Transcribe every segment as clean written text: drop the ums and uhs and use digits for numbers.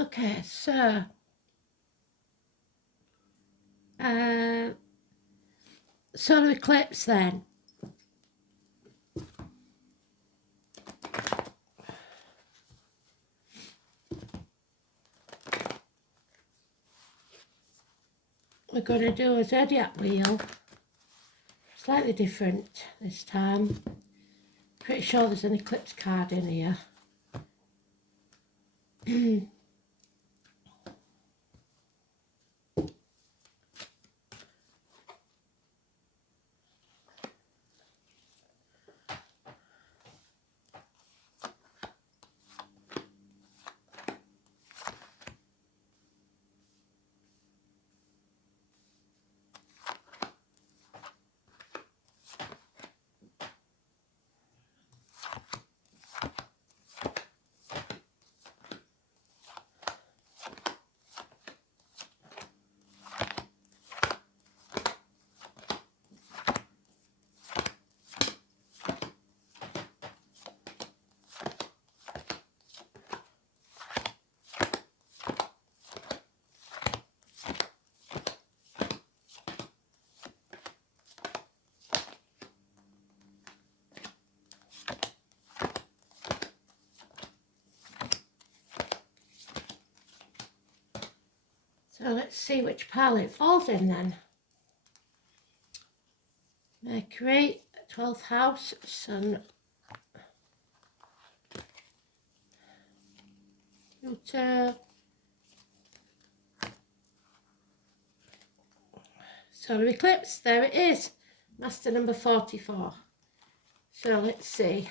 Okay, so solar eclipse then. We're going to do a zodiac wheel, slightly different this time. Pretty sure there's an eclipse card in here. So let's see which pile it falls in then. Mercury, 12th house, Sun, Pluto, solar eclipse, there it is, master number 44. So let's see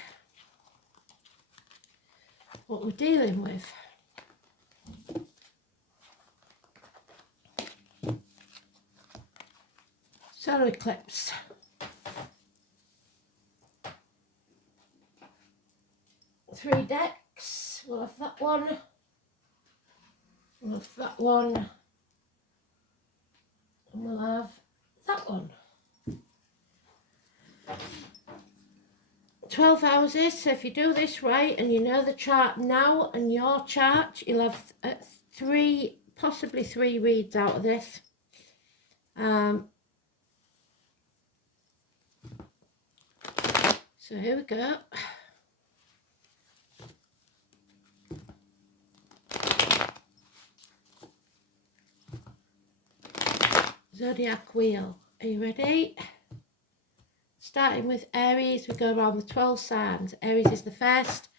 what we're dealing with. Solar eclipse. Three decks. We'll have that one. We'll have that one. And we'll have that one. 12 houses. So if you do this right and you know the chart now and your chart, you'll have three, possibly three reads out of this. So here we go. Zodiac wheel. Are you ready? Starting with Aries, we go around the 12 signs. Aries is the first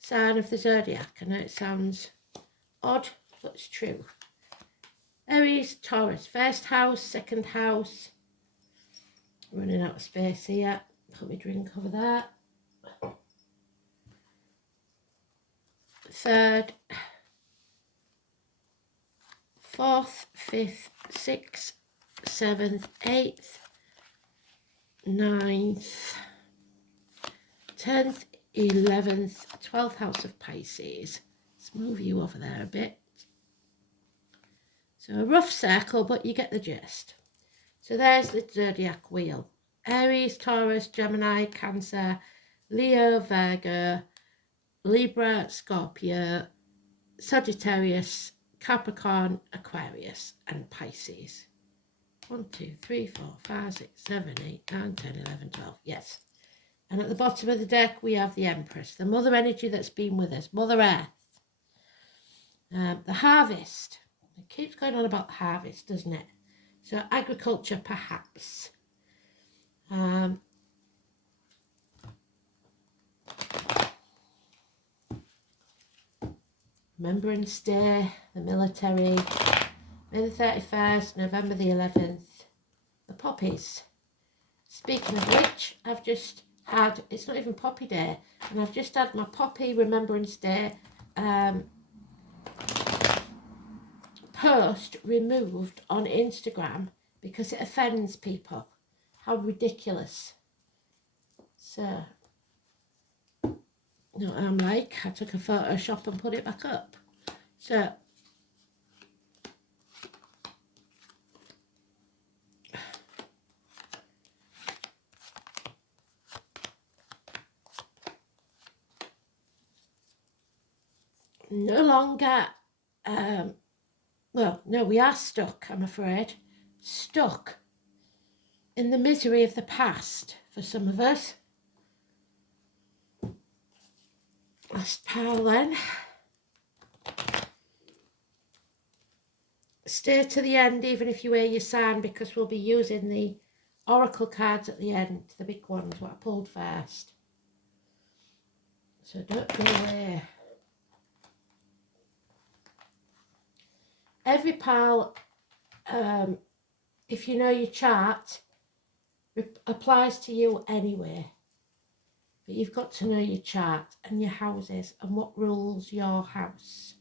sign of the zodiac. I know it sounds odd, but it's true. Aries, Taurus, first house, second house. Running out of space here. Put my drink over there. Third, fourth, fifth, sixth, seventh, eighth, ninth, 10th, 11th, 12th house of Pisces. Let's move you over there a bit. So a rough circle, but you get the gist. So there's the zodiac wheel. Aries, Taurus, Gemini, Cancer, Leo, Virgo, Libra, Scorpio, Sagittarius, Capricorn, Aquarius, and Pisces. 1, 2, 3, 4, 5, 6, 7, 8, 9, 10, 11, 12. Yes. And at the bottom of the deck, we have the Empress, the mother energy that's been with us, Mother Earth. The harvest. It keeps going on about harvest, doesn't it? So agriculture, perhaps. Remembrance Day, the military, May the 31st, November the 11th, the poppies. Speaking of which, I've just had, it's not even Poppy Day, and I've just had my Poppy Remembrance Day post removed on Instagram because it offends people. How ridiculous. So, you know what I'm like? I took a Photoshop and put it back up. So, no longer well, no, we are stuck, I'm afraid. Stuck in the misery of the past for some of us. Last pile then. Stay to the end even if you hear your sign, because we'll be using the oracle cards at the end, the big ones, what I pulled first. So don't go away. Every pile, if you know your chart, applies to you anyway. But you've got to know your chart and your houses and what rules your house.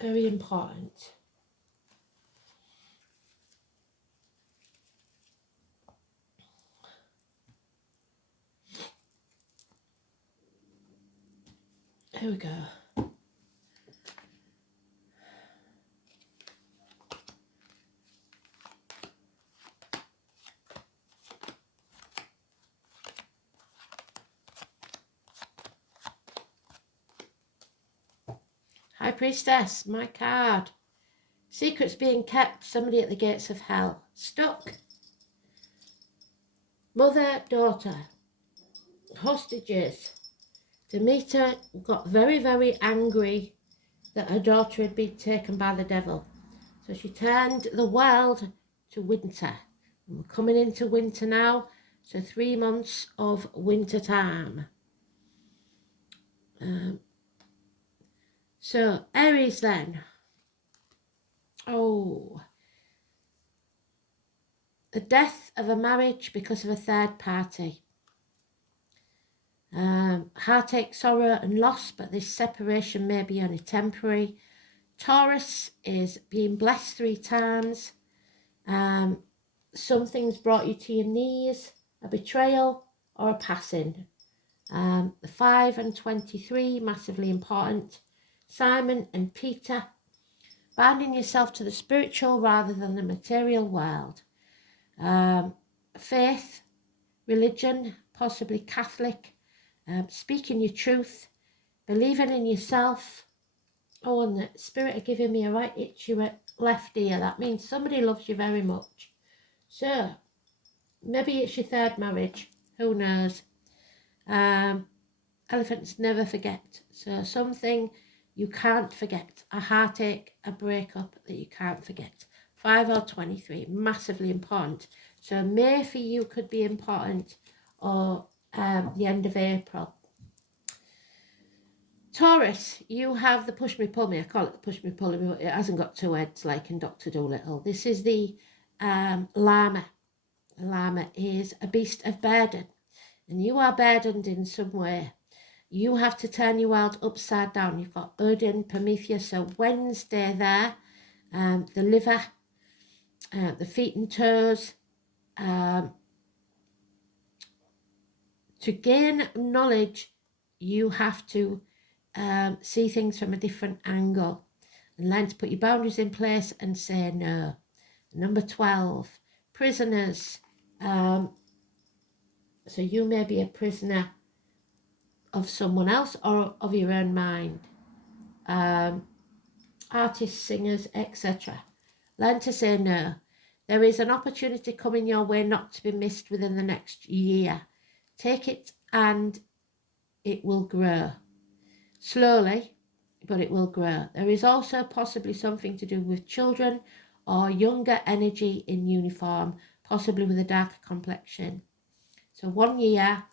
Very important. Here we go. High Priestess, my card. Secrets being kept, somebody at the gates of hell. Stuck. Mother, daughter. Hostages. Demeter got very, very angry that her daughter had been taken by the devil. So she turned the world to winter. And we're coming into winter now, so 3 months of winter time. So Aries then. Oh, the death of a marriage because of a third party. Heartache, sorrow and loss, but this separation may be only temporary. Taurus is being blessed 3 times. Something's brought you to your knees, a betrayal or a passing. The 5 and 23, massively important. Simon and Peter, binding yourself to the spiritual rather than the material world. Faith, religion, possibly Catholic, speaking your truth, believing in yourself. Oh, and the spirit are giving me a right itchy left ear. That means somebody loves you very much. So, maybe it's your 3rd marriage. Who knows? Elephants never forget. So something you can't forget. A heartache, a breakup that you can't forget. 5 or 23, massively important. So May for you could be important, or the end of April. Taurus, you have the push me pull me. I call it the push me pull me, but it hasn't got 2 heads like in Dr. Dolittle. This is the llama. The llama is a beast of burden, and you are burdened in some way. You have to turn your world upside down. You've got Odin, Prometheus, so Wednesday there, the liver, the feet and toes. To gain knowledge, you have to see things from a different angle and learn to put your boundaries in place and say no. Number 12, prisoners. So you may be a prisoner of someone else or of your own mind. Artists, singers, etc. Learn to say no. There is an opportunity coming your way not to be missed within the next year. Take it and it will grow. Slowly, but it will grow. There is also possibly something to do with children or younger energy in uniform, possibly with a darker complexion. So 1 year,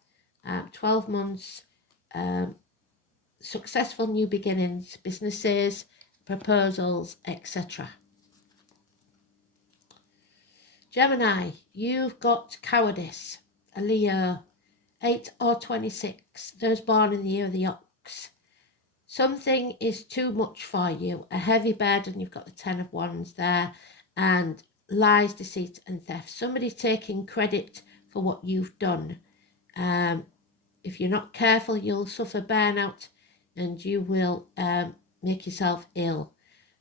12 months, successful new beginnings, businesses, proposals, etc. Gemini, you've got cowardice, a Leo, 8 or 26, those born in the year of the ox. Something is too much for you, a heavy burden. You've got the 10 of Wands there, and lies, deceit and theft. Somebody taking credit for what you've done. If you're not careful, you'll suffer burnout and you will make yourself ill.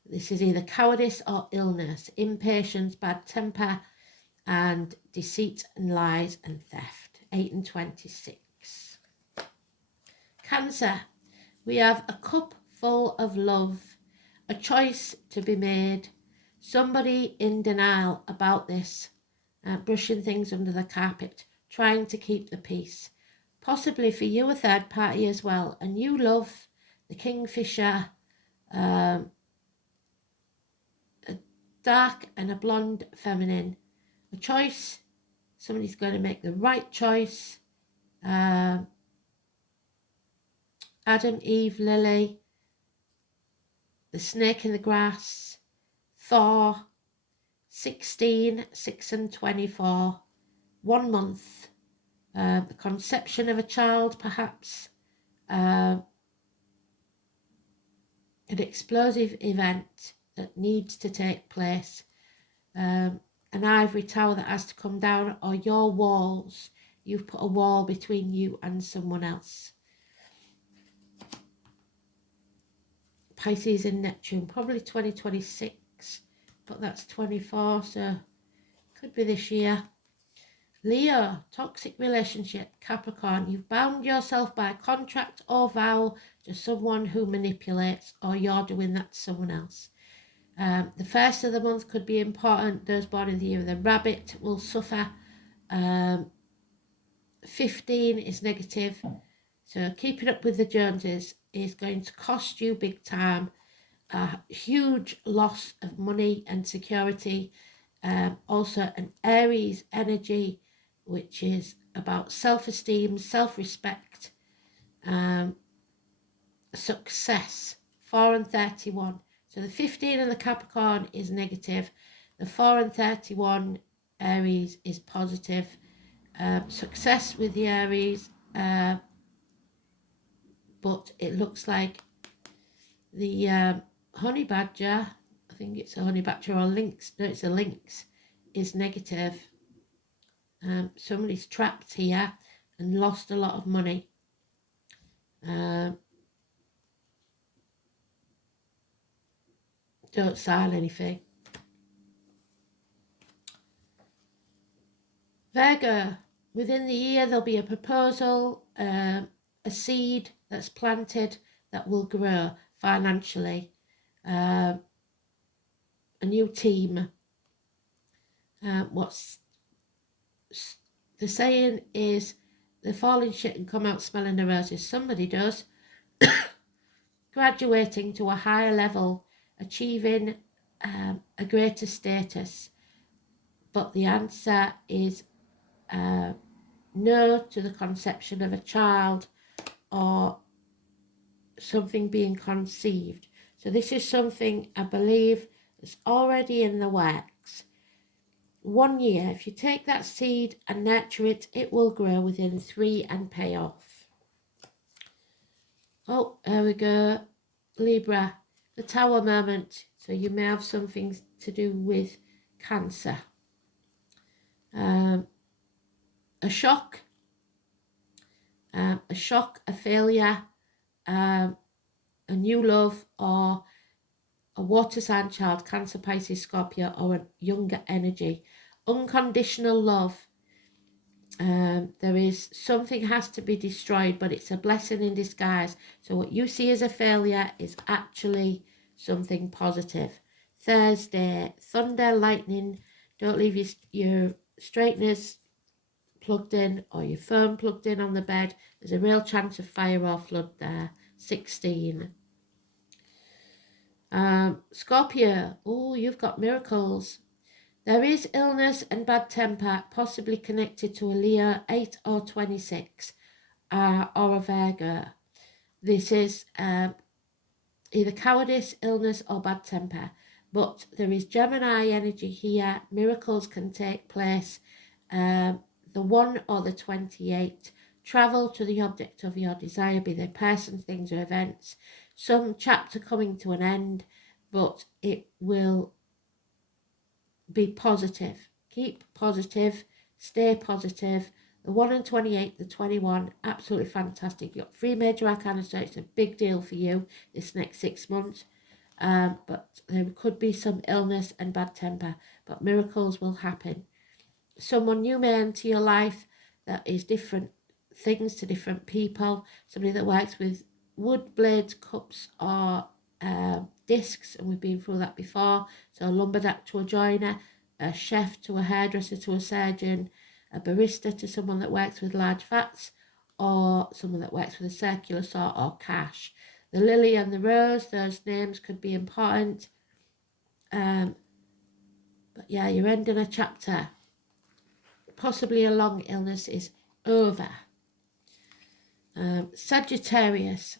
This is either cowardice or illness, impatience, bad temper, and deceit and lies and theft. 8 and 26. Cancer, we have a cup full of love, a choice to be made, somebody in denial about this, brushing things under the carpet, trying to keep the peace. Possibly for you a third party as well, a new love, the Kingfisher, a dark and a blonde feminine, a choice, somebody's going to make the right choice. Adam, Eve, Lily, the snake in the grass, Thor, 16, 6 and 24, 1 month, the conception of a child perhaps, an explosive event that needs to take place, an ivory tower that has to come down, or your walls, you've put a wall between you and someone else. Pisces and Neptune, probably 2026, but that's 24, so could be this year. Leo, toxic relationship, Capricorn, you've bound yourself by contract or vow to someone who manipulates, or you're doing that to someone else. The first of the month could be important. Those born in the year of the rabbit will suffer. 15 is negative. So keeping up with the Joneses is going to cost you big time. A huge loss of money and security. Also an Aries energy, which is about self-esteem, self-respect, success. 4 and 31. So the 15 in the Capricorn is negative. The 4 and 31 Aries is positive. Success with the Aries, but it looks like the honey badger, I think it's a honey badger or lynx, no, it's a lynx, is negative. Somebody's trapped here and lost a lot of money. Don't sign anything. Virgo, within the year there'll be a proposal, a seed that's planted that will grow financially, a new team. What's the saying is, the falling shit and come out smelling the roses. Somebody does. Graduating to a higher level, achieving a greater status. But the answer is no to the conception of a child or something being conceived. So this is something I believe that's already in the works. 1 year, if you take that seed and nurture it, it will grow within 3 and pay off. Oh, there we go. Libra, the Tower moment. So you may have something to do with Cancer. A shock, a failure, a new love, or a water sign child, Cancer, Pisces, Scorpio, or a younger energy. Unconditional love. There is something has to be destroyed, but it's a blessing in disguise. So what you see as a failure is actually something positive. Thursday, thunder, lightning. Don't leave your straighteners plugged in or your phone plugged in on the bed. There's a real chance of fire or flood there. 16. Scorpio, oh, you've got miracles. There is illness and bad temper, possibly connected to a Leo, 8 or 26, or a Virgo. This is either cowardice, illness, or bad temper. But there is Gemini energy here. Miracles can take place. The 1 or the 28. Travel to the object of your desire, be they persons, things, or events. Some chapter coming to an end, but it will be positive. Keep positive, stay positive. The 1 and 28, the 21, absolutely fantastic. You've got 3 major arcana, so it's a big deal for you this next 6 months. But there could be some illness and bad temper, but miracles will happen. Someone new may enter your life that is different things to different people. Somebody that works with wood, blades, cups, or discs, and we've been through that before. So a lumberjack to a joiner, a chef to a hairdresser to a surgeon, a barista to someone that works with large vats, or someone that works with a circular saw or cash. The lily and the rose, those names could be important. But yeah, you're ending a chapter. Possibly a long illness is over. Sagittarius,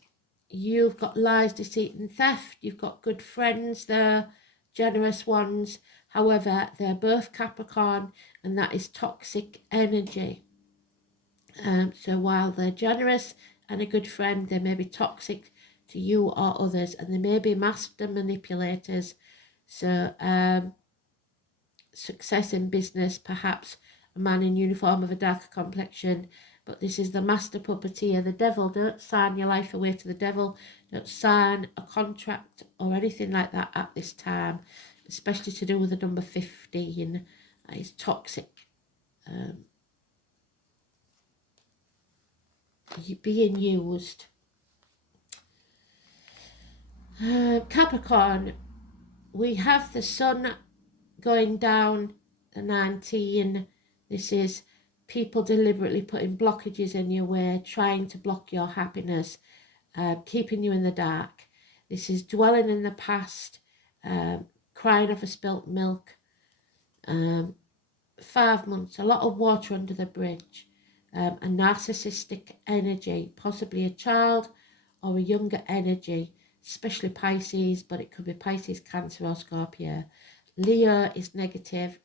you've got lies, deceit and theft. You've got good friends there, generous ones. However, they're both Capricorn, and that is toxic energy. So while they're generous and a good friend, they may be toxic to you or others, and they may be master manipulators. So success in business, perhaps a man in uniform of a darker complexion, but this is the master puppeteer, the devil. Don't sign your life away to the devil. Don't sign a contract or anything like that at this time, especially to do with the number 15. That is toxic. Being used. Capricorn, we have the sun going down the 19. This is people deliberately putting blockages in your way, trying to block your happiness, keeping you in the dark. This is dwelling in the past, crying over spilt milk. 5 months, a lot of water under the bridge, a narcissistic energy, possibly a child or a younger energy, especially Pisces, but it could be Pisces, Cancer or Scorpio. Leo is negative,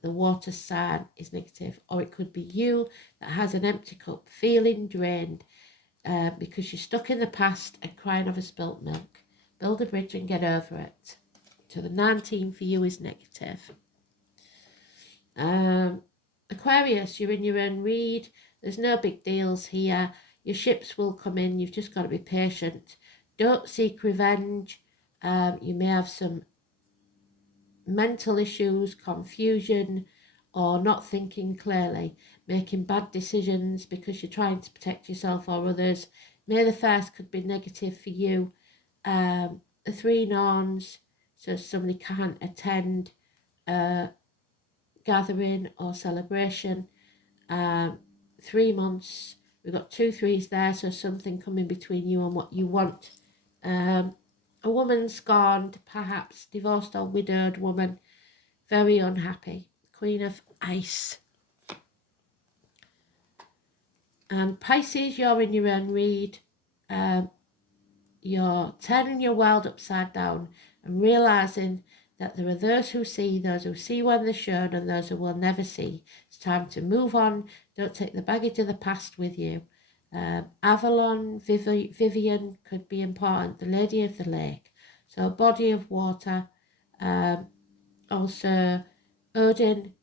the water sign is negative, or it could be you that has an empty cup, feeling drained because you're stuck in the past and crying over spilt milk. Build a bridge and get over it. So the 19 for you is negative. Aquarius, you're in your own read. There's no big deals here. Your ships will come in. You've just got to be patient. Don't seek revenge. You may have some mental issues, confusion, or not thinking clearly, making bad decisions because you're trying to protect yourself or others. May the 1st could be negative for you. The 3 Norns, so somebody can't attend gathering or celebration. 3 months, we've got 2 3s there, so something coming between you and what you want. A woman scorned, perhaps divorced or widowed woman, very unhappy. Queen of Ice. Pisces, you're in your own read. You're turning your world upside down and realising that there are those who see when they're shown, and those who will never see. It's time to move on. Don't take the baggage of the past with you. Avalon, Vivian could be important, the Lady of the Lake. So a body of water. Also Odin,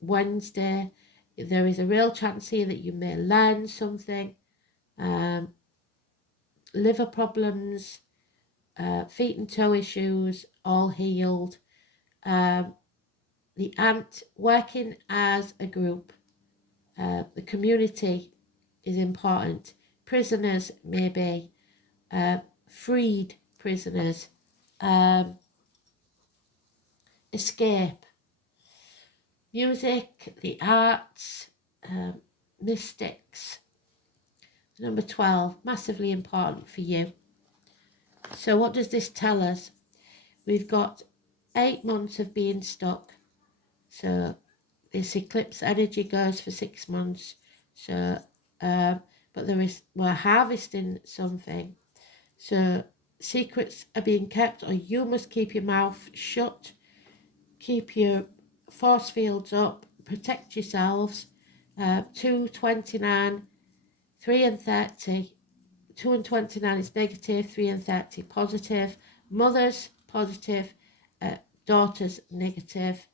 Wednesday. There is a real chance here that you may learn something. Liver problems, feet and toe issues, all healed. The ant, working as a group. The community is important. Prisoners, maybe. Freed prisoners. Escape. Music, the arts, mystics. Number 12, massively important for you. So what does this tell us? We've got 8 months of being stuck. So this eclipse energy goes for 6 months. So, but we're harvesting something. So secrets are being kept, or you must keep your mouth shut. Keep your force fields up. Protect yourselves. 2, 29, 3 and 30. 2 and 29 is negative, 3 and 30 positive. Mothers, positive. Daughters, negative.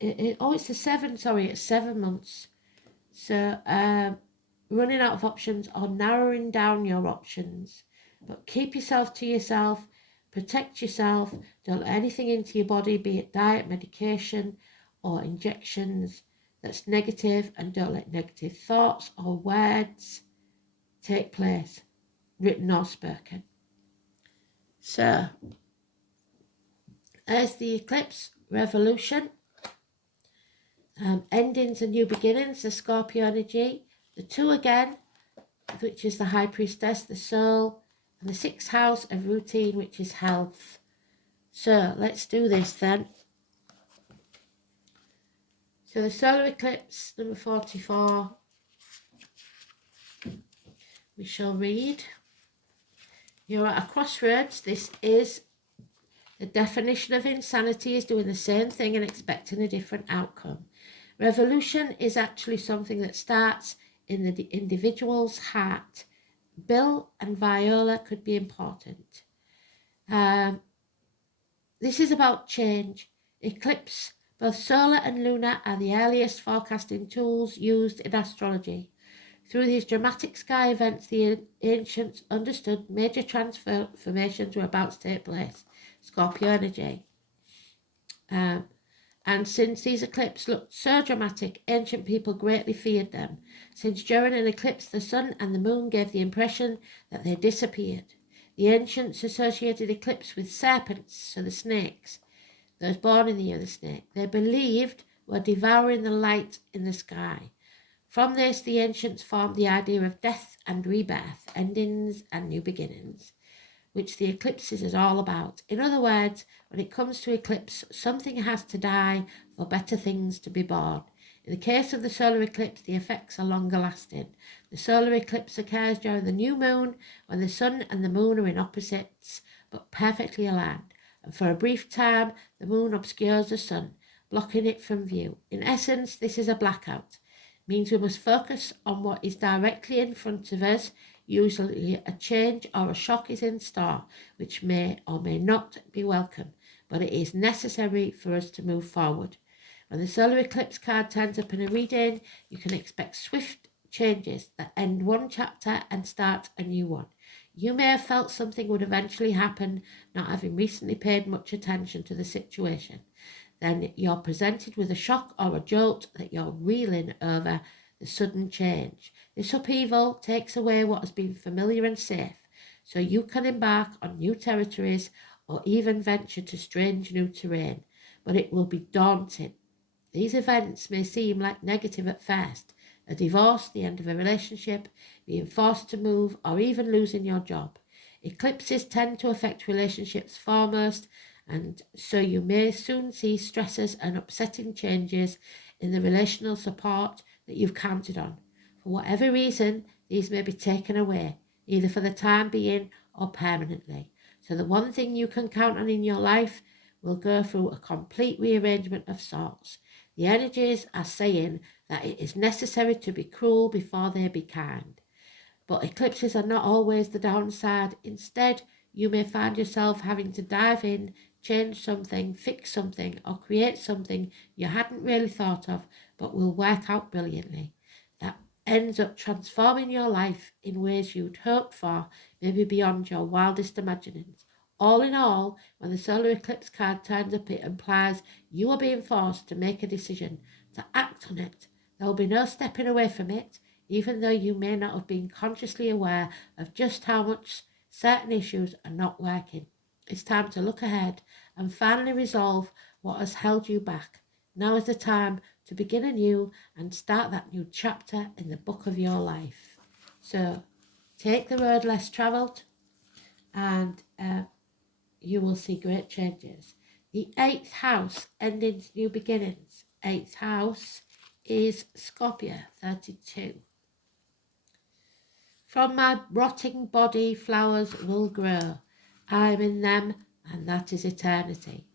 It's a 7, sorry, it's 7 months. So running out of options or narrowing down your options. But keep yourself to yourself. Protect yourself. Don't let anything into your body, be it diet, medication, or injections, that's negative, and don't let negative thoughts or words take place, written or spoken. So, there's the eclipse, revolution, endings and new beginnings, the Scorpio energy, the 2 again, which is the High Priestess, the soul, and the 6th house of routine, which is health. So let's do this then. So the solar eclipse, number 44, we shall read. You're at a crossroads. This is the definition of insanity, is doing the same thing and expecting a different outcome. Revolution is actually something that starts in the individual's heart. Bill and Viola could be important. This is about change. Eclipse, both solar and lunar, are the earliest forecasting tools used in astrology. Through these dramatic sky events, the ancients understood major transformations were about to take place. Scorpio energy. And since these eclipses looked so dramatic, ancient people greatly feared them, since during an eclipse the sun and the moon gave the impression that they disappeared. The ancients associated eclipse with serpents, so the snakes, those born in the year of the snake, they believed were devouring the light in the sky. From this, the ancients formed the idea of death and rebirth, endings and new beginnings, which the eclipses is all about. In other words, when it comes to eclipse, something has to die for better things to be born. In the case of the solar eclipse, the effects are longer lasting. The solar eclipse occurs during the new moon, when the sun and the moon are in opposites, but perfectly aligned. And for a brief time, the moon obscures the sun, blocking it from view. In essence, this is a blackout. It means we must focus on what is directly in front of us. Usually a change or a shock is in store, which may or may not be welcome, but it is necessary for us to move forward. When the solar eclipse card turns up in a reading, you can expect swift changes that end one chapter and start a new one. You may have felt something would eventually happen, not having recently paid much attention to the situation. Then you're presented with a shock or a jolt that you're reeling over the sudden change. This upheaval takes away what has been familiar and safe, so you can embark on new territories or even venture to strange new terrain, but it will be daunting. These events may seem like negative at first: a divorce, the end of a relationship, being forced to move, or even losing your job. Eclipses tend to affect relationships foremost, and so you may soon see stresses and upsetting changes in the relational support that you've counted on. For whatever reason, these may be taken away, either for the time being or permanently. So the one thing you can count on in your life will go through a complete rearrangement of sorts. The energies are saying that it is necessary to be cruel before they be kind. But eclipses are not always the downside. Instead, you may find yourself having to dive in, change something, fix something, or create something you hadn't really thought of, but will work out brilliantly. That ends up transforming your life in ways you'd hoped for, maybe beyond your wildest imaginings. All in all, when the solar eclipse card turns up, it implies you are being forced to make a decision, to act on it. There will be no stepping away from it, even though you may not have been consciously aware of just how much certain issues are not working. It's time to look ahead and finally resolve what has held you back. Now is the time to begin anew and start that new chapter in the book of your life. So take the road less travelled, and you will see great changes. The 8th house, endings, new beginnings. 8th house is Scorpio, 32. From my rotting body flowers will grow. I am in them, and that is eternity.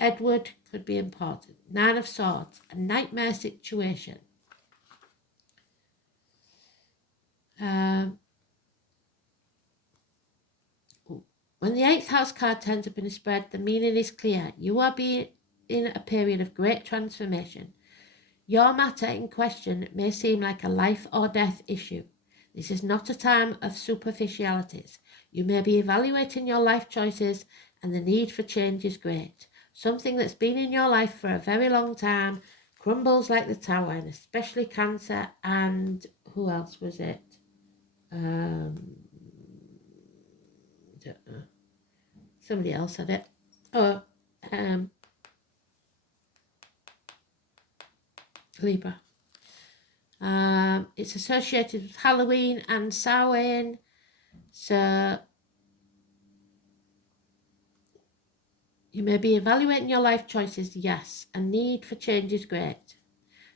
Edward could be important. 9 of Swords, a nightmare situation. When the 8th house card turns up in a spread, the meaning is clear. You are being in a period of great transformation. Your matter in question may seem like a life or death issue. This is not a time of superficialities. You may be evaluating your life choices, and the need for change is great. Something that's been in your life for a very long time crumbles like the tower, and especially Cancer. And who else was it? I don't know. Somebody else said it. Oh, Libra. It's associated with Halloween and Samhain. So you may be evaluating your life choices, yes, and need for change is great.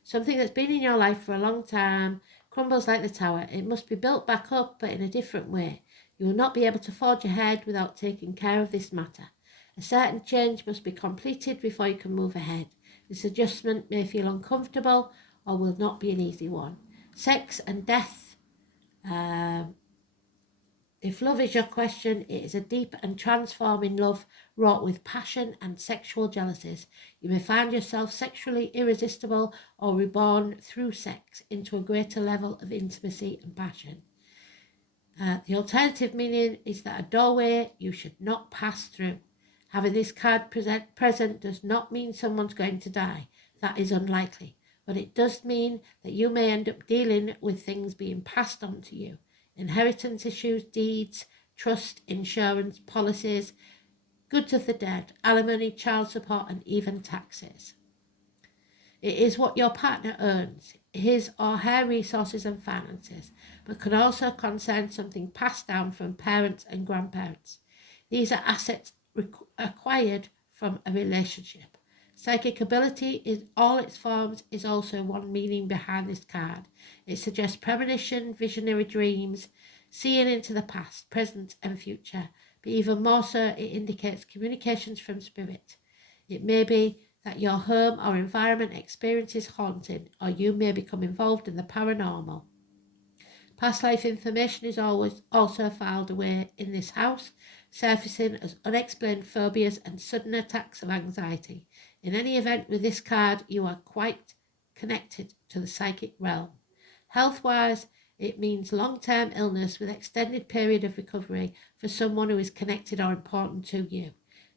Something that's been in your life for a long time crumbles like the tower. It must be built back up, but in a different way. You will not be able to forge ahead without taking care of this matter. A certain change must be completed before you can move ahead. This adjustment may feel uncomfortable or will not be an easy one. Sex and death. If love is your question, it is a deep and transforming love wrought with passion and sexual jealousies. You may find yourself sexually irresistible or reborn through sex into a greater level of intimacy and passion. The alternative meaning is that a doorway you should not pass through. Having this card present does not mean someone's going to die. That is unlikely. But it does mean that you may end up dealing with things being passed on to you. Inheritance issues, deeds, trust, insurance, policies, goods of the dead, alimony, child support, and even taxes. It is what your partner earns, his or her resources and finances, but can also concern something passed down from parents and grandparents. These are assets acquired from a relationship. Psychic ability in all its forms is also one meaning behind this card. It suggests premonition, visionary dreams, seeing into the past, present and future, but even more so it indicates communications from spirit. It may be that your home or environment experiences haunting, or you may become involved in the paranormal. Past life information is always also filed away in this house, surfacing as unexplained phobias and sudden attacks of anxiety. In any event, with this card, you are quite connected to the psychic realm. Health-wise, it means long-term illness with extended period of recovery for someone who is connected or important to you.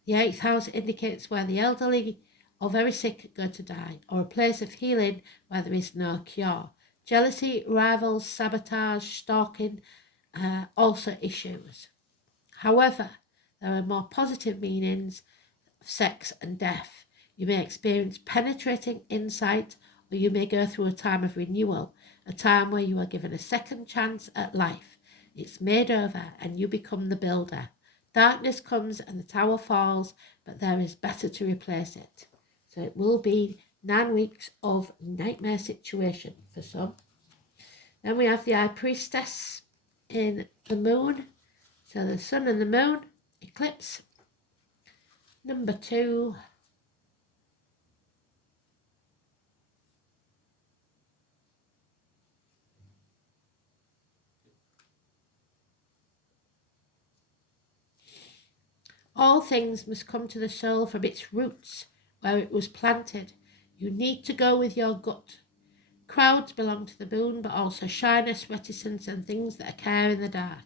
The 8th house indicates where the elderly or very sick go to die, or a place of healing where there is no cure. Jealousy, rivals, sabotage, stalking, also issues. However, there are more positive meanings of sex and death. You may experience penetrating insight, or you may go through a time of renewal, a time where you are given a second chance at life. It's made over and you become the builder. Darkness comes and the tower falls, but there is better to replace it. So it will be 9 weeks of nightmare situation for some. Then we have the High Priestess in the moon. So the sun and the moon, eclipse. Number 2. All things must come to the soul from its roots, where it was planted. You need to go with your gut. Crowds belong to the moon, but also shyness, reticence, and things that occur in the dark.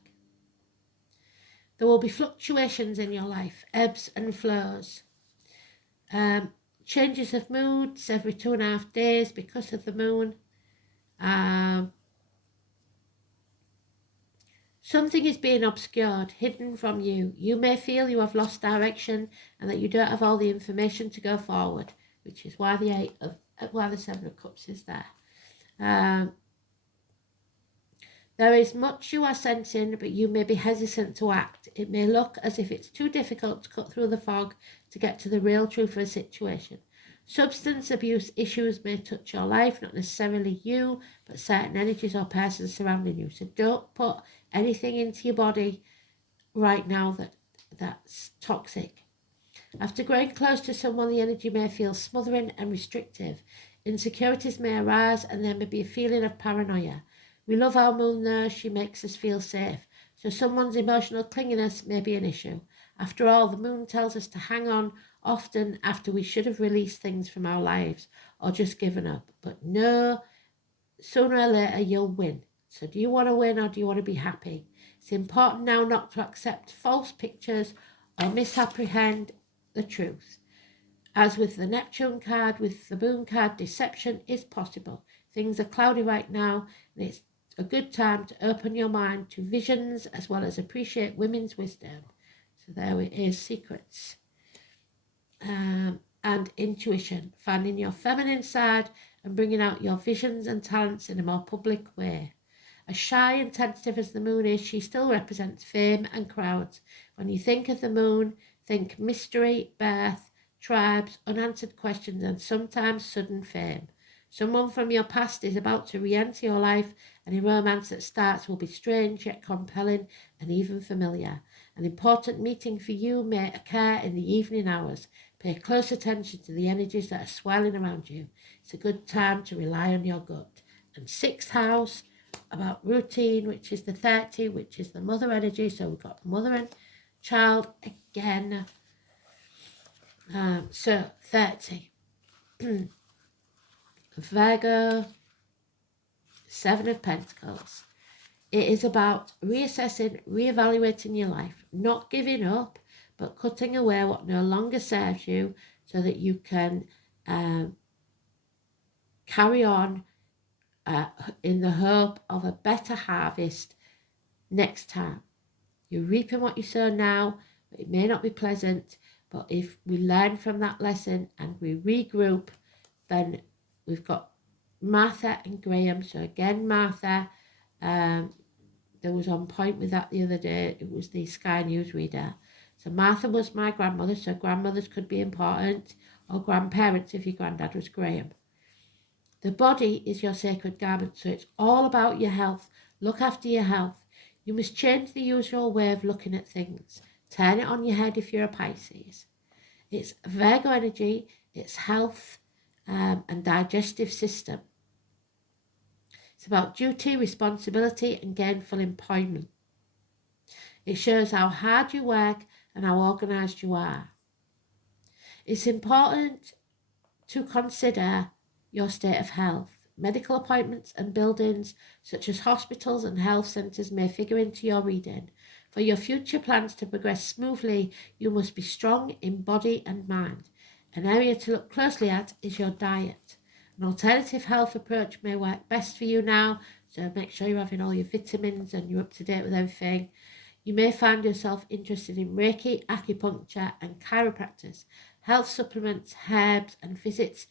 There will be fluctuations in your life, ebbs and flows. Changes of moods every 2.5 days because of the moon. Something is being obscured, hidden from you. You may feel you have lost direction and that you don't have all the information to go forward, which is why the 7 of Cups is there. There is much you are sensing, but you may be hesitant to act. It may look as if it's too difficult to cut through the fog to get to the real truth of a situation. Substance abuse issues may touch your life, not necessarily you, but certain energies or persons surrounding you. So don't put anything into your body right now that's toxic. After growing close to someone, the energy may feel smothering and restrictive. Insecurities may arise and there may be a feeling of paranoia. We love our moon though, she makes us feel safe. So someone's emotional clinginess may be an issue. After all, the moon tells us to hang on often after we should have released things from our lives or just given up. But no, sooner or later you'll win. So do you want to win or do you want to be happy? It's important now not to accept false pictures or misapprehend the truth. As with the Neptune card, with the Moon card, deception is possible. Things are cloudy right now, and it's a good time to open your mind to visions as well as appreciate women's wisdom. So there it is, secrets. And intuition, finding your feminine side and bringing out your visions and talents in a more public way. As shy and tentative as the moon is, she still represents fame and crowds. When you think of the moon, think mystery, birth, tribes, unanswered questions, and sometimes sudden fame. Someone from your past is about to re-enter your life, and a romance that starts will be strange yet compelling and even familiar. An important meeting for you may occur in the evening hours. Pay close attention to the energies that are swirling around you. It's a good time to rely on your gut. And 6th house, about routine, which is the 30, which is the mother energy. So we've got mother and child again. So 30. Virgo, 7 of Pentacles. It is about reassessing, reevaluating your life, not giving up, but cutting away what no longer serves you so that you can carry on in the hope of a better harvest next time. You're reaping what you sow now, but it may not be pleasant, but if we learn from that lesson and we regroup, then we've got Martha and Graham. So again, Martha, there was on point with that the other day. It was the Sky News reader. So Martha was my grandmother, so grandmothers could be important, or grandparents if your granddad was Graham. The body is your sacred garment, so it's all about your health. Look after your health. You must change the usual way of looking at things. Turn it on your head if you're a Pisces. It's Virgo energy, it's health and digestive system. It's about duty, responsibility and gainful employment. It shows how hard you work and how organised you are. It's important to consider your state of health. Medical appointments and buildings such as hospitals and health centres may figure into your reading. For your future plans to progress smoothly, you must be strong in body and mind. An area to look closely at is your diet. An alternative health approach may work best for you now, so make sure you're having all your vitamins and you're up to date with everything. You may find yourself interested in Reiki, acupuncture and chiropractors, health supplements, herbs and visits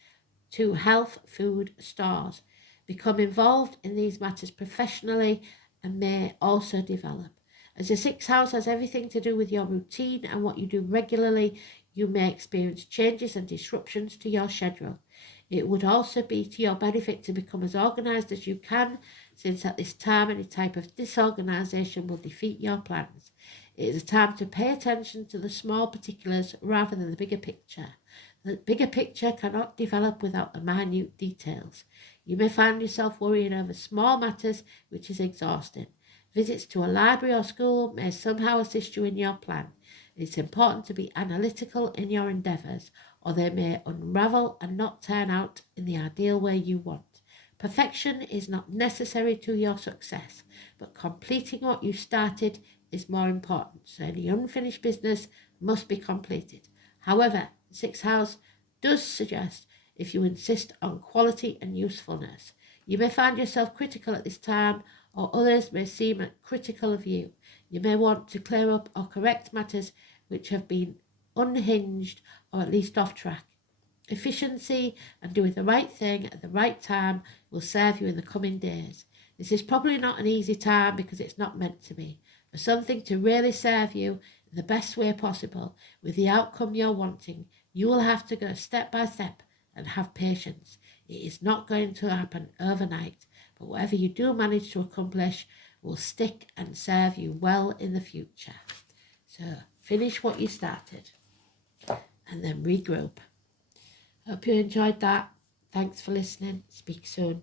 to health food stores. Become involved in these matters professionally and may also develop. As the 6th house has everything to do with your routine and what you do regularly, you may experience changes and disruptions to your schedule. It would also be to your benefit to become as organised as you can, since at this time any type of disorganisation will defeat your plans. It is a time to pay attention to the small particulars rather than the bigger picture. The bigger picture cannot develop without the minute details. You may find yourself worrying over small matters, which is exhausting. Visits to a library or school may somehow assist you in your plan. It's important to be analytical in your endeavours, or they may unravel and not turn out in the ideal way you want. Perfection is not necessary to your success, but completing what you started is more important, so any unfinished business must be completed. However, the 6th house does suggest if you insist on quality and usefulness. You may find yourself critical at this time, or others may seem critical of you. You may want to clear up or correct matters which have been unhinged or at least off track. Efficiency and doing the right thing at the right time will serve you in the coming days. This is probably not an easy time because it's not meant to be. For something to really serve you in the best way possible with the outcome you're wanting, you will have to go step by step and have patience. It is not going to happen overnight, but whatever you do manage to accomplish will stick and serve you well in the future. So finish what you started and then regroup. Hope you enjoyed that. Thanks for listening. Speak soon.